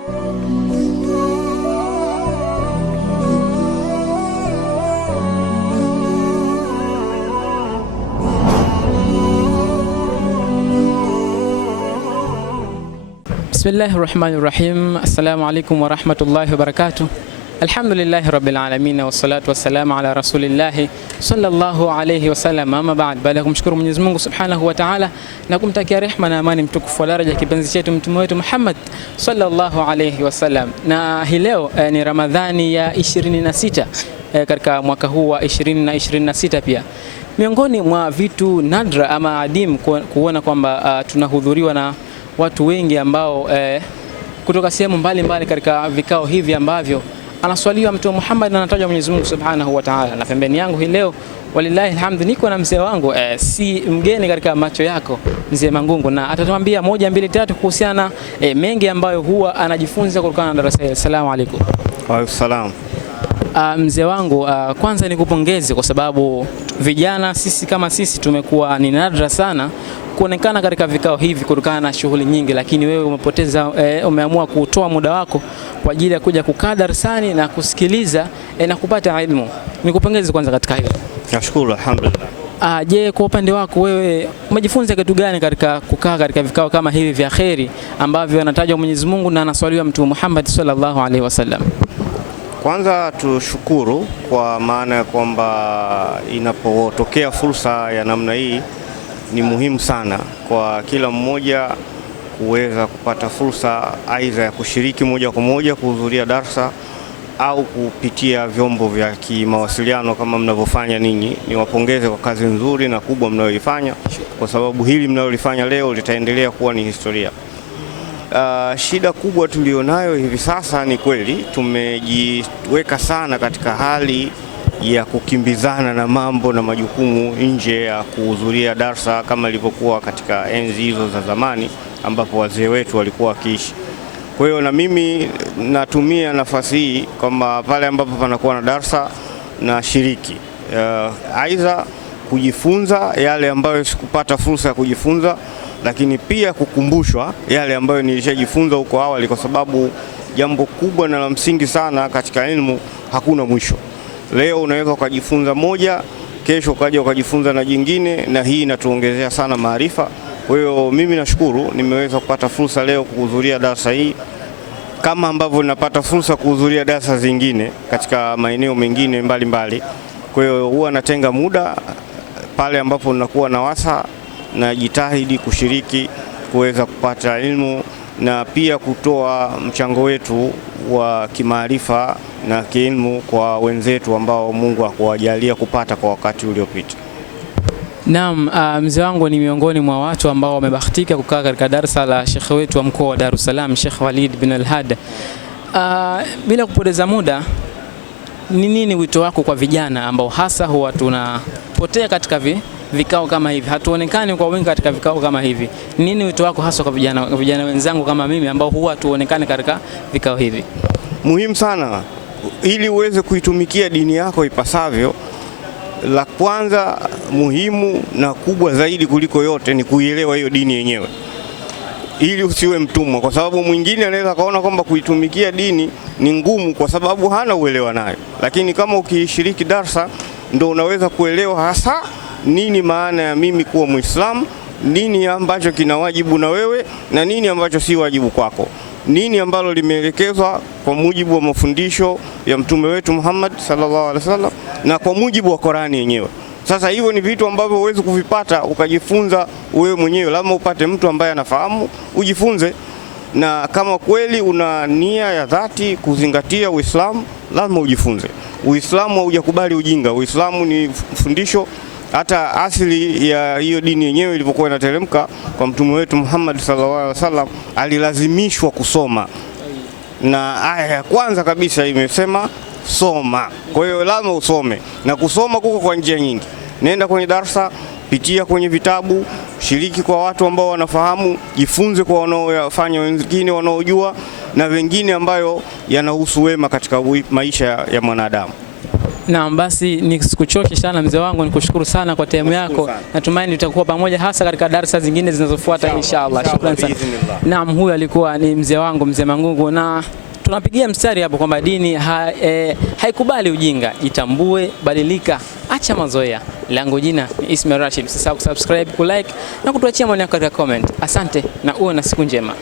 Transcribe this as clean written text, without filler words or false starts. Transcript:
Bismillahirrahmanirrahim. Assalamu alaikum wa rahmatullahi wa barakatuh. Alhamdulillahi rabbil alamin wassalatu wassalamu ala rasulillahi sallallahu alayhi wasallam. Ama baad, baada ya kumshukuru Mwenyezi Mungu Subhanahu wa Ta'ala na kumtakia rehema na amani mtukufu wa daraja kipenzi chetu mtume wetu Muhammad sallallahu alayhi wasallam. Na hii leo ni Ramadhani ya 26 katika mwaka huu wa 2026 pia. Miongoni mwa vitu nadra ama adimu kuona kwamba tunahudhuriwa na watu wengi ambao kutoka sehemu mbalimbali katika vikao hivi ambavyo anaswaliwa Mtume Muhammad na anatajwa Mwenyezi Mungu Subhanahu wa Ta'ala. Na pembeni yangu hii leo walillahi alhamdu niko na mzee wangu si mgeni katika macho yako, mzee Mangungu, na atatuambia moja mbili tatu kuhusiana mengi ambayo huwa anajifunza kutokana na darasa hili. Asalamu alaykum. Wa alaykum salaam. Mzee wangu, kwanza nikupongeze kwa sababu vijana sisi kama sisi tumekuwa ni nadra sana kuonekana katika vikao hivi kutokana na shughuli nyingi, lakini wewe umeamua kutoa muda wako kwa ajili ya kuja kukaa darasani na kusikiliza na kupata elimu. Nikupongeze kwanza katika hilo. Nashukuru, alhamdulillah. Je, kwa upande wako wewe umejifunza kitu gani katika kukaa katika vikao kama hivi vya kheri ambavyo anatajwa Mwenyezi Mungu na anaswaliwa Mtume Muhammad sallallahu alaihi wasallam? Kwanza tushukuru kwa maana ya kwamba inapotokea fursa ya namna hii ni muhimu sana kwa kila mmoja kuweza kupata fursa aidha ya kushiriki moja kwa moja kuhudhuria darsa au kupitia vyombo vya kimawasiliano kama mnavyofanya ninyi. Niwapongeze kwa kazi nzuri na kubwa mnayoifanya, kwa sababu hili mnalolifanya leo litaendelea kuwa ni historia. Shida kubwa tulionayo hivi sasa ni kweli tumejiweka sana katika hali ya kukimbizana na mambo na majukumu nje ya kuhudhuria darsa kama ilivyokuwa katika enzi hizo za zamani ambapo wazee wetu walikuwa wakiishi. Kwa hiyo na mimi natumia nafasi hii kwamba pale ambapo panakuwa na darsa na shiriki aidha kujifunza yale ambayo sikupata fursa ya kujifunza, lakini pia kukumbushwa yale ambayo nilishajifunza huko awali, kwa sababu jambo kubwa na la msingi sana katika elimu hakuna mwisho. Leo unaweza ukajifunza moja, kesho ukaja ukajifunza na jingine, na hii inatuongezea sana maarifa. Kwa hiyo mimi nashukuru nimeweza kupata fursa leo kuhudhuria darasa hii, kama ambavyo ninapata fursa kuhudhuria darasa zingine katika maeneo mengine mbalimbali. Kwa hiyo huwa natenga muda pale ambapo ninakuwa na wasa na jitahidi kushiriki kuweza kupata elimu na pia kutoa mchango wetu wa kimaarifa na kielimu kwa wenzetu ambao Mungu hakuwajalia kupata kwa wakati uliopita. Naam, mzee wangu ni miongoni mwa watu ambao wamebahatika kukaa katika darasa la Sheikh wetu wa mkoa wa Dar es Salaam, Sheikh Walid bin Al-Had. Bila kupoteza muda, ni nini wito wako kwa vijana ambao hasa huwa tunapotea katika vikao kama hivi, hatuonekani kwa wingi katika vikao kama hivi? Nini wito wako hasa kwa vijana wenzangu kama mimi ambao huwa tuonekane katika vikao hivi? Muhimu sana ili uweze kuitumikia dini yako ipasavyo. La kwanza muhimu na kubwa zaidi kuliko yote ni kuielewa hiyo dini yenyewe, ili usiwe mtumwa, kwa sababu mwingine anaweza kaona kwamba kuitumikia dini ni ngumu kwa sababu hana uelewa nayo, lakini kama ukishiriki darsa ndio unaweza kuelewa hasa nini maana ya mimi kuwa Muislamu, nini ambacho kina wajibu na wewe na nini ambacho si wajibu kwako, nini ambalo limeelekezwa kwa mujibu wa mafundisho ya mtume wetu Muhammad sallallahu alaihi wasallam na kwa mujibu wa Qur'ani yenyewe. Sasa hivyo ni vitu ambavyo huwezi kuvipata ukajifunza wewe mwenyewe, lazima upate mtu ambaye anafahamu ujifunze. Na kama kweli una nia ya dhati kuzingatia Uislamu, lazima ujifunze. Uislamu haujakubali ujinga. Uislamu ni fundisho. Hata asili ya hiyo dini yenyewe ilivyokuwa inateremka kwa mtume wetu Muhammad sallallahu alaihi wasallam, alilazimishwa kusoma, na aya ya kwanza kabisa imesema soma. Kwa hiyo lazima usome, na kusoma kuko kwa njia nyingi. Nenda kwenye darasa, pitia kwenye vitabu, shiriki kwa watu ambao wanafahamu, jifunze kwa wanaofanya wengine wanaojua, na wengine ambayo yanahusu wema katika maisha ya mwanadamu. Naam, basi nisikuchoke sana mzee wangu, nikushukuru sana kwa time yako. Natumaini tutakuwa pamoja hasa katika darasa zingine zinazofuata inshallah. Shukrani sana. Naam, huyu alikuwa ni mzee wangu, mzee Mangungu, na tunapigia mstari hapo kwamba dini haikubali ujinga. Jitambue, badilika, acha mazoea. Langu jina ni Ismail Rashid. Usisahau kusubscribe, kulike na kutuachia maoni yako katika comment. Asante na uwe na siku njema.